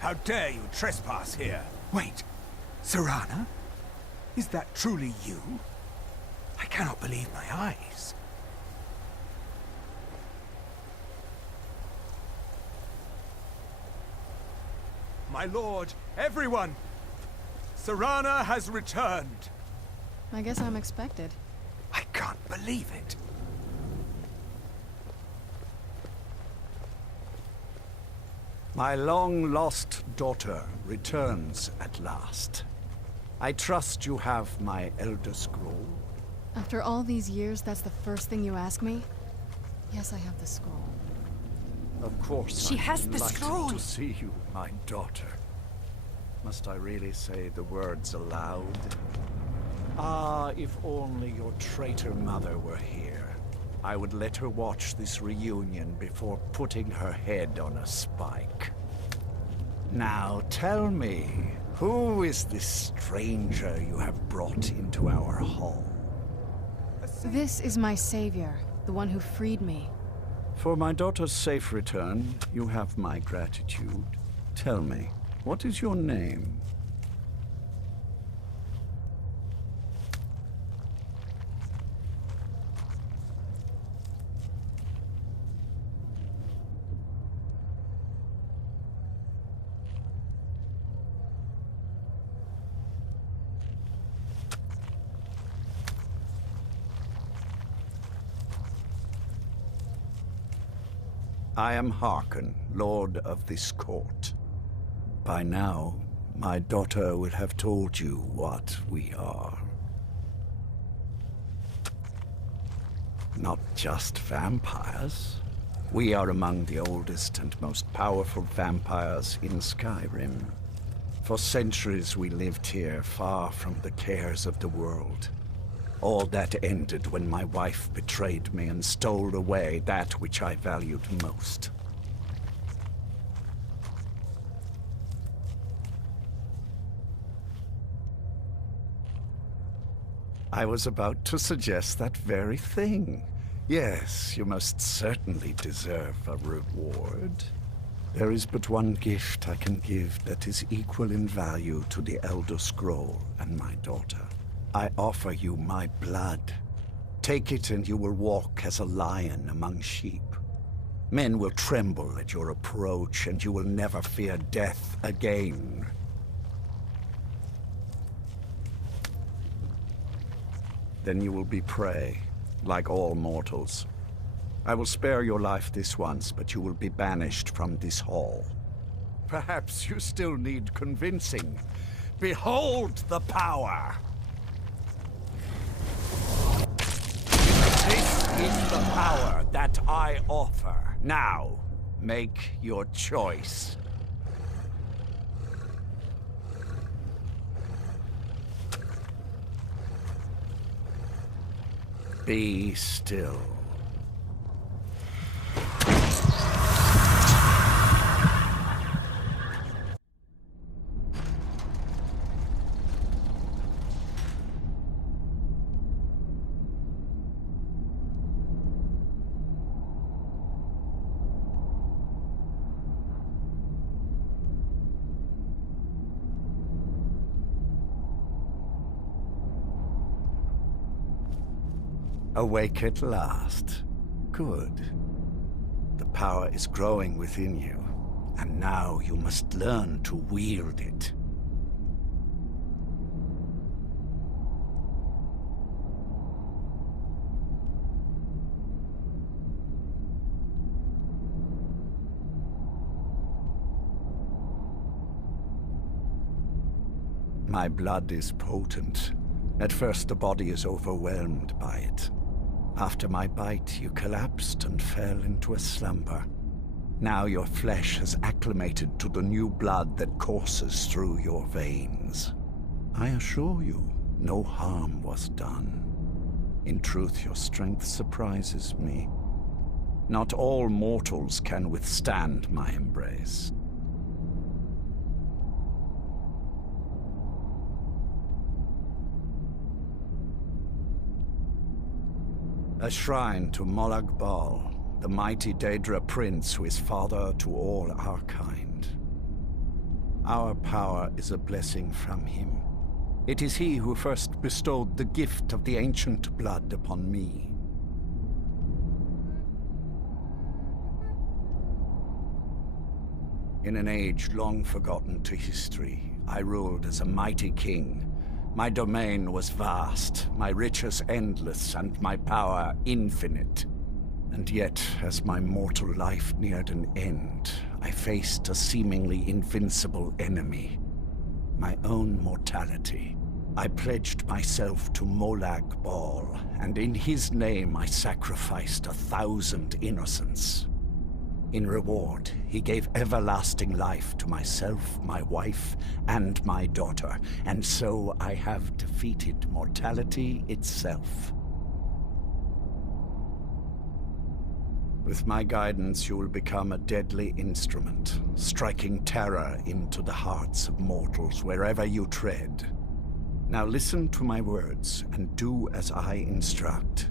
How dare you trespass here? Wait, Serana? Is that truly you? I cannot believe my eyes. My lord, everyone! Serana has returned! I guess I'm expected. I can't believe it. My long-lost daughter returns at last. I trust you have my Elder Scroll. After all these years, that's the first thing you ask me? Yes, I have the scroll. Of course, She I'm has the delighted scroll. to see you, my daughter. Must I really say the words aloud? Ah, if only your traitor mother were here. I would let her watch this reunion before putting her head on a spike. Now tell me, who is this stranger you have brought into our hall? This is my savior, the one who freed me. For my daughter's safe return, you have my gratitude. Tell me, what is your name? I am Harkon, Lord of this court. By now, my daughter will have told you what we are. Not just vampires. We are among the oldest and most powerful vampires in Skyrim. For centuries we lived here, far from the cares of the world. All that ended when my wife betrayed me and stole away that which I valued most. I was about to suggest that very thing. Yes, you most certainly deserve a reward. There is but one gift I can give that is equal in value to the Elder Scroll and my daughter. I offer you my blood. Take it and you will walk as a lion among sheep. Men will tremble at your approach and you will never fear death again. Then you will be prey, like all mortals. I will spare your life this once, but you will be banished from this hall. Perhaps you still need convincing. Behold the power! This is the power that I offer. Now, make your choice. Be still. Awake at last. Good. The power is growing within you, and now you must learn to wield it. My blood is potent. At first, the body is overwhelmed by it. After my bite, you collapsed and fell into a slumber. Now your flesh has acclimated to the new blood that courses through your veins. I assure you, no harm was done. In truth, your strength surprises me. Not all mortals can withstand my embrace. A shrine to Molag Bal, the mighty Daedra prince who is father to all our kind. Our power is a blessing from him. It is he who first bestowed the gift of the ancient blood upon me. In an age long forgotten to history, I ruled as a mighty king. My domain was vast, my riches endless, and my power infinite. And yet, as my mortal life neared an end, I faced a seemingly invincible enemy. My own mortality. I pledged myself to Molag Bal, and in his name I sacrificed 1,000 innocents. In reward, he gave everlasting life to myself, my wife, and my daughter, and so I have defeated mortality itself. With my guidance, you will become a deadly instrument, striking terror into the hearts of mortals wherever you tread. Now listen to my words, and do as I instruct.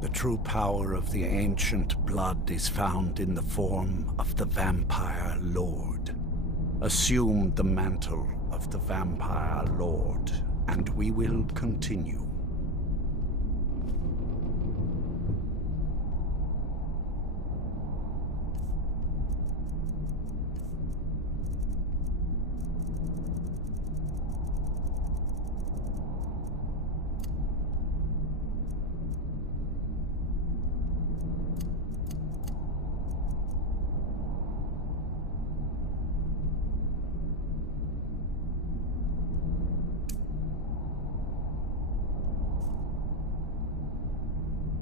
The true power of the ancient blood is found in the form of the Vampire Lord. Assume the mantle of the Vampire Lord, and we will continue.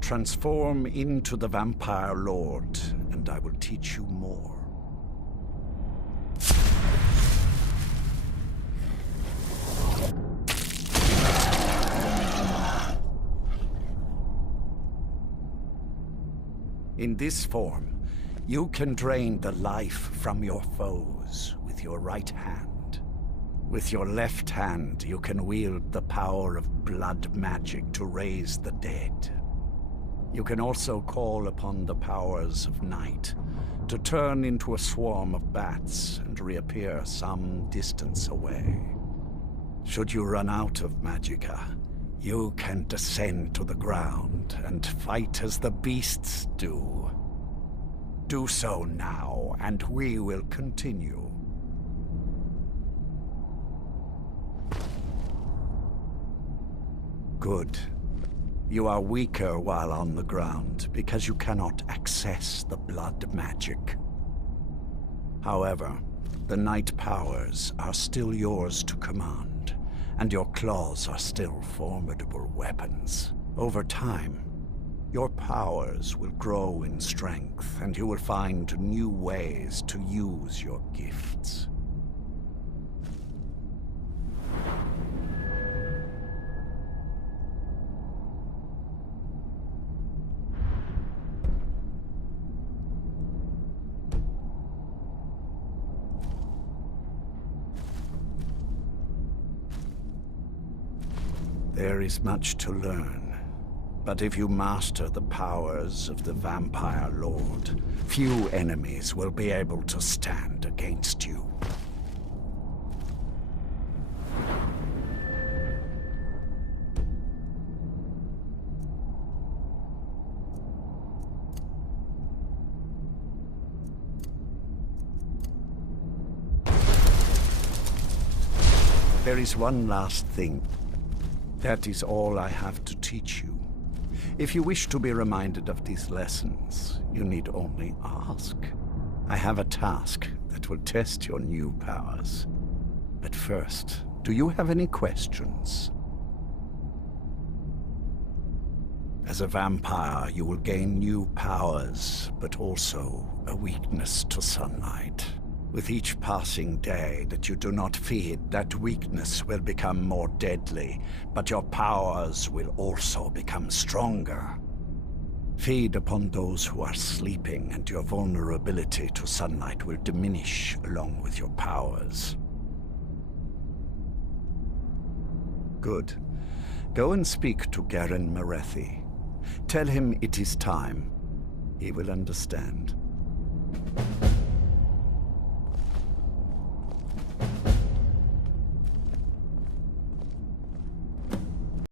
Transform into the Vampire Lord, and I will teach you more. In this form, you can drain the life from your foes with your right hand. With your left hand, you can wield the power of blood magic to raise the dead. You can also call upon the powers of night to turn into a swarm of bats and reappear some distance away. Should you run out of magicka, you can descend to the ground and fight as the beasts do. Do so now, and we will continue. Good. You are weaker while on the ground, because you cannot access the blood magic. However, the night powers are still yours to command, and your claws are still formidable weapons. Over time, your powers will grow in strength, and you will find new ways to use your gifts. There is much to learn, but if you master the powers of the Vampire Lord, few enemies will be able to stand against you. There is one last thing. That is all I have to teach you. If you wish to be reminded of these lessons, you need only ask. I have a task that will test your new powers. But first, do you have any questions? As a vampire, you will gain new powers, but also a weakness to sunlight. With each passing day that you do not feed, that weakness will become more deadly, but your powers will also become stronger. Feed upon those who are sleeping, and your vulnerability to sunlight will diminish along with your powers. Good. Go and speak to Garen Marethi. Tell him it is time. He will understand.